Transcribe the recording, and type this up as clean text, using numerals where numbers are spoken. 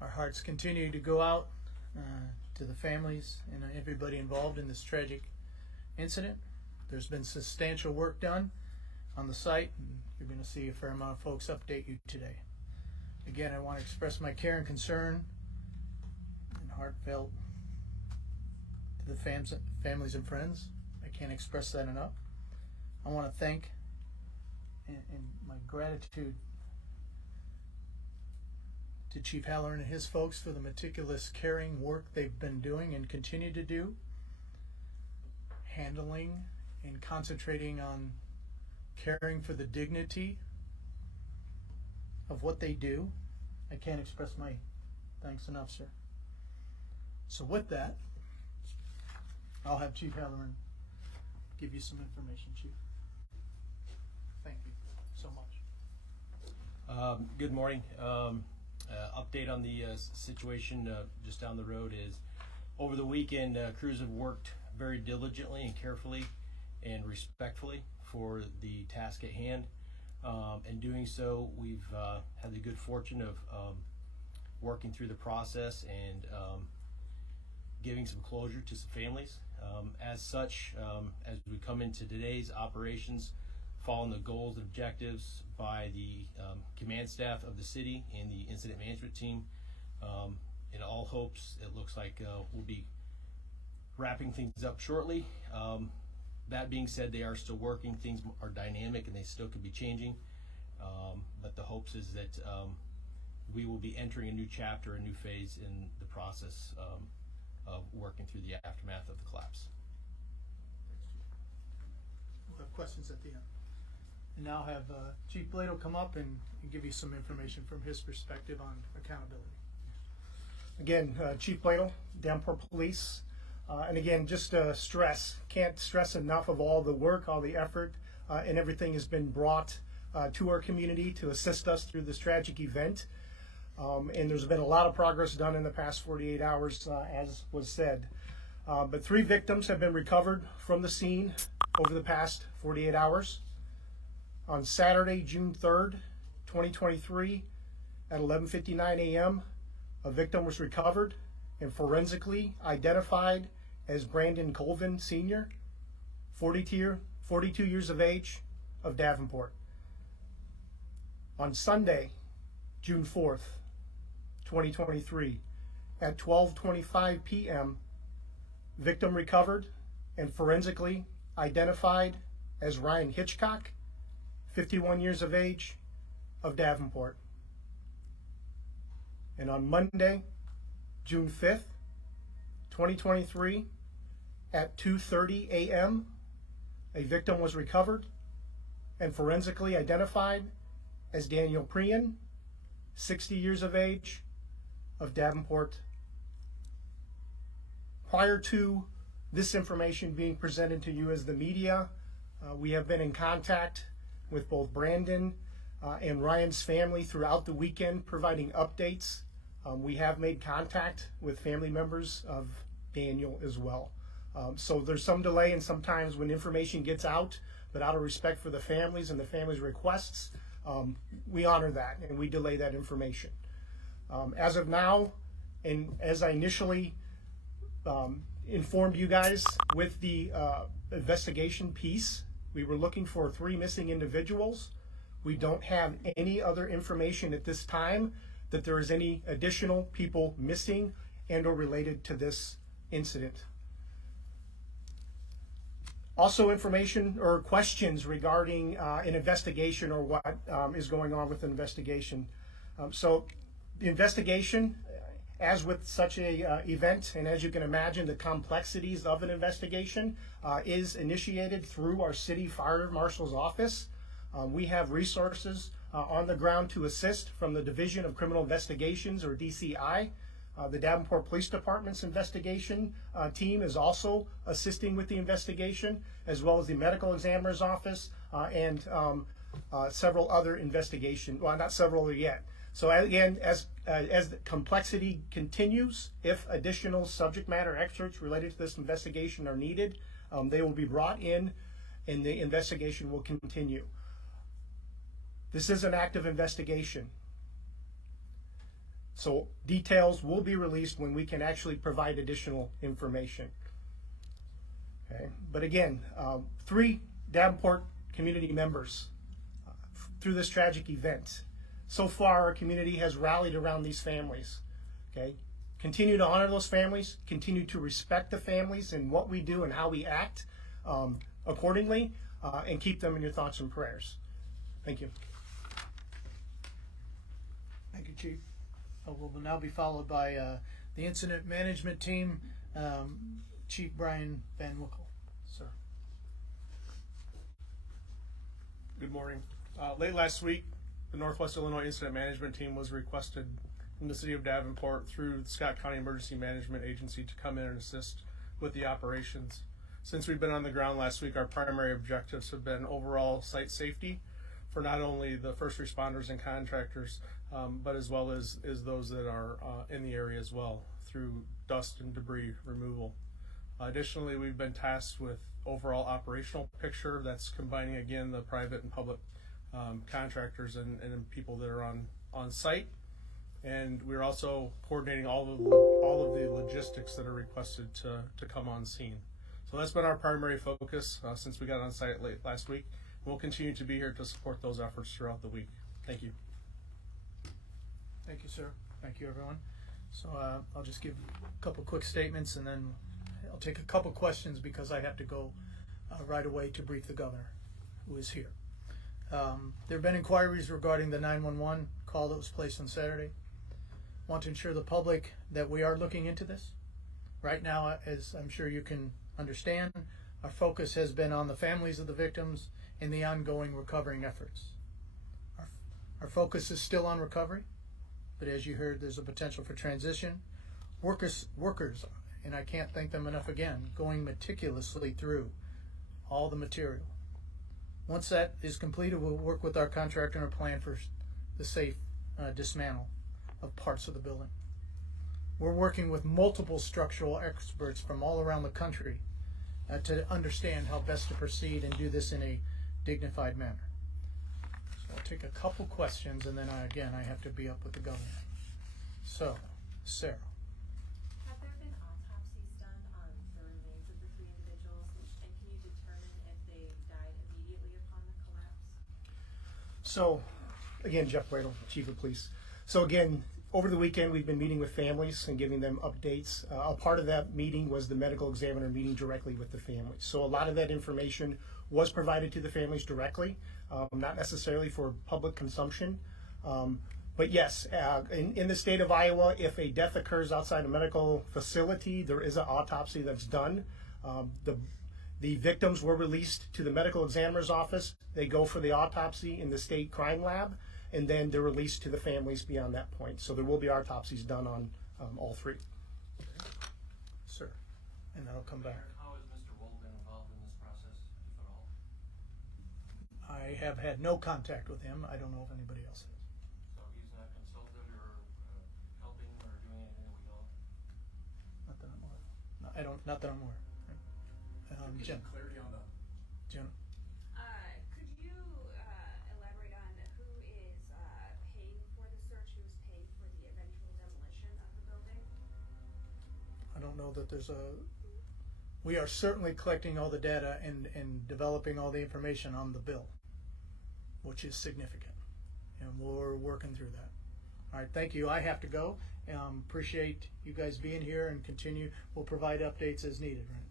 Our hearts continue to go out to the families and everybody involved in this tragic incident. There's been substantial work done on the site, and you're going to see a fair amount of folks update you today. Again, I want to express my care and concern and heartfelt to the families and friends. I can't express that enough. I want to thank and my gratitude to Chief Halloran and his folks for the meticulous, caring work they've been doing and continue to do, handling and concentrating on caring for the dignity of what they do. I can't express my thanks enough, sir. So with that, I'll have Chief Halloran give you some information, Chief. Thank you so much. Good morning. Update on the situation just down the road is over the weekend, crews have worked very diligently and carefully and respectfully for the task at hand. In doing so, we've had the good fortune of working through the process and giving some closure to some families. As such, as we come into today's operations, following the goals and objectives by the command staff of the city and the incident management team, in all hopes, it looks like we'll be wrapping things up shortly. That being said, they are still working. Things are dynamic and they still could be changing. But the hopes is that we will be entering a new chapter, a new phase in the process of working through the aftermath of the collapse. We'll have questions at the end. And now have Chief Blado come up and give you some information from his perspective on accountability. Again, Chief Blado, Davenport Police. And again, just can't stress enough of all the work, all the effort, and everything has been brought to our community to assist us through this tragic event. And there's been a lot of progress done in the past 48 hours, as was said. But 3 victims have been recovered from the scene over the past 48 hours. On Saturday, June 3rd, 2023, at 11:59 a.m., a victim was recovered and forensically identified as Brandon Colvin Sr., 42 years of age, of Davenport. On Sunday, June 4th, 2023, at 12:25 p.m., victim recovered and forensically identified as Ryan Hitchcock, 51 years of age, of Davenport. And on Monday, June 5th, 2023, at 2:30 a.m., a victim was recovered and forensically identified as Daniel Prian, 60 years of age, of Davenport. Prior to this information being presented to you as the media, we have been in contact with both Brandon and Ryan's family throughout the weekend, providing updates. We have made contact with family members of Daniel as well. So there's some delay, and sometimes when information gets out, but out of respect for the families and the families' requests, we honor that and we delay that information. As of now, and as I initially informed you guys with the investigation piece, we were looking for 3 missing individuals. We don't have any other information at this time that there is any additional people missing and or related to this incident. Also, information or questions regarding an investigation or what is going on with the investigation. So the investigation, as with such a event, and as you can imagine, the complexities of an investigation is initiated through our city fire marshal's office. We have resources on the ground to assist from the Division of Criminal Investigations, or DCI. The Davenport Police Department's investigation team is also assisting with the investigation, as well as the medical examiner's office and several other investigation, well, not several yet. So again, as the complexity continues, if additional subject matter experts related to this investigation are needed, they will be brought in and the investigation will continue. This is an active investigation. So details will be released when we can actually provide additional information. Okay, but again, 3 Davenport community members through this tragic event. So far, our community has rallied around these families. Okay, continue to honor those families, continue to respect the families and what we do and how we act accordingly, and keep them in your thoughts and prayers. Thank you. Thank you, Chief. We'll now be followed by the incident management team, Chief Brian Van Wickle. Sir. Good morning. Late last week, the Northwest Illinois Incident Management Team was requested from the City of Davenport through the Scott County Emergency Management Agency to come in and assist with the operations. Since we've been on the ground last week, our primary objectives have been overall site safety for not only the first responders and contractors, but as well as those that are in the area as well through dust and debris removal. Additionally, we've been tasked with overall operational picture that's combining again the private and public contractors and people that are on site, and we're also coordinating all of the logistics that are requested to come on scene. So that's been our primary focus since we got on site late last week. We'll continue to be here to support those efforts throughout the week. Thank you. Thank you, sir. Thank you, everyone. So I'll just give a couple quick statements, and then I'll take a couple questions because I have to go right away to brief the governor, who is here. There have been inquiries regarding the 911 call that was placed on Saturday. Want to ensure the public that we are looking into this. Right now, as I'm sure you can understand, our focus has been on the families of the victims and the ongoing recovering efforts. Our focus is still on recovery, but as you heard, there's a potential for transition. Workers, and I can't thank them enough again, going meticulously through all the material. Once that is completed, we'll work with our contractor on a plan for the safe dismantle of parts of the building. We're working with multiple structural experts from all around the country to understand how best to proceed and do this in a dignified manner. So I'll take a couple questions, and then I have to be up with the governor. So, Sarah. Have there been autopsies done on the remains of the 3 individuals, and can you determine if they died immediately upon the collapse? So, again, Jeff Bradle, Chief of Police. So again, over the weekend, we've been meeting with families and giving them updates. A part of that meeting was the medical examiner meeting directly with the families. So a lot of that information was provided to the families directly, not necessarily for public consumption. But yes, in the state of Iowa, if a death occurs outside a medical facility, there is an autopsy that's done. The victims were released to the medical examiner's office. They go for the autopsy in the state crime lab, and then they're released to the families beyond that point. So there will be autopsies done on all 3. Sir, and then I'll come back. How has Mr. Wold been involved in this process, if at all? I have had no contact with him. I don't know if anybody else has. So he's not consulted or helping or doing anything that we know? Not that I'm aware of. No, I don't. Not that I'm aware. Jen. Clarity on the. Jen. Could you elaborate on who is paying for the search, who is paying for the eventual demolition of the building? I don't know that there's a. We are certainly collecting all the data and developing all the information on the bill, which is significant, and we're working through that. All right, thank you. I have to go. Appreciate you guys being here and continue. We'll provide updates as needed. Right.